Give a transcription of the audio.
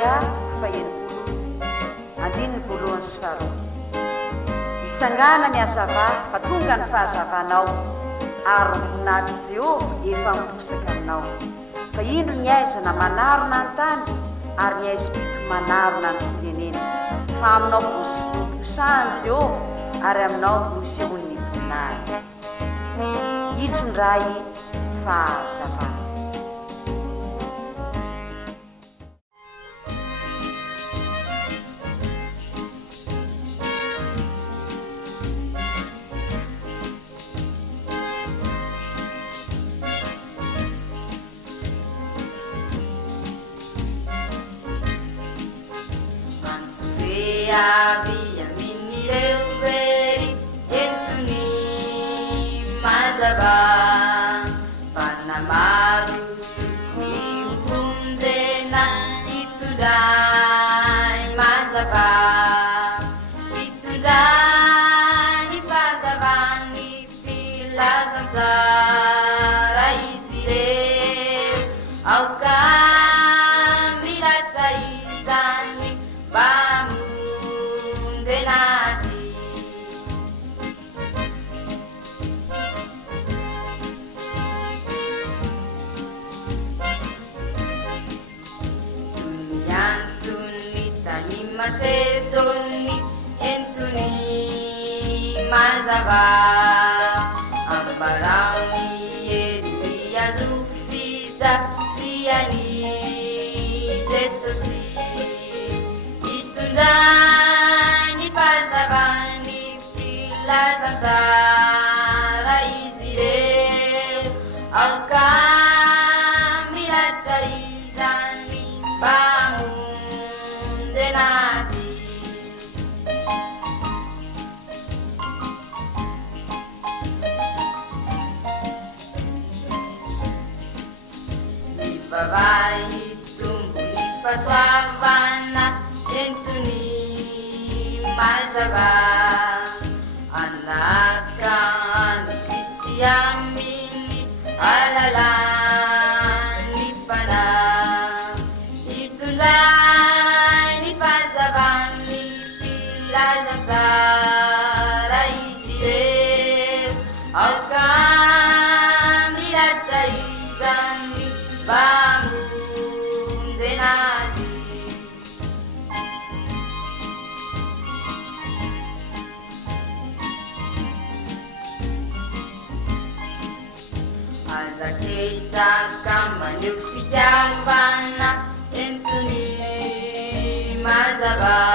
Andrea fahenipolo andiny ny voalohany sy faharoa mitsangana ny hazava fa tonga ny fahazavanao ary voninahitry Jehova efa miposaka aminao fa indro ny aizana manarona ny tany ary ny aiza-pito manarona ny firenena fa aminao kosa no posahany Jehova ary aminao no sehoan'ny voninahitra itondray fahazavana. Avia minireu veri entuni mazaba panamaru kuiunzena itudai mazaba itudai pazavani filazanzara izire auka mirataizani bamu Macedoni entuni mazava ambarani eria zufita tiani desosi itundani pazavani filazanzara izire alkamilataizani bamu Nazi Nipavai tumbu nipaswavana entuni mazava anaka kristiamini alala nipana itunda Lazanzara izire alkamilataizani bamunzenazi azaketa kama nyufijambana entuni mazaba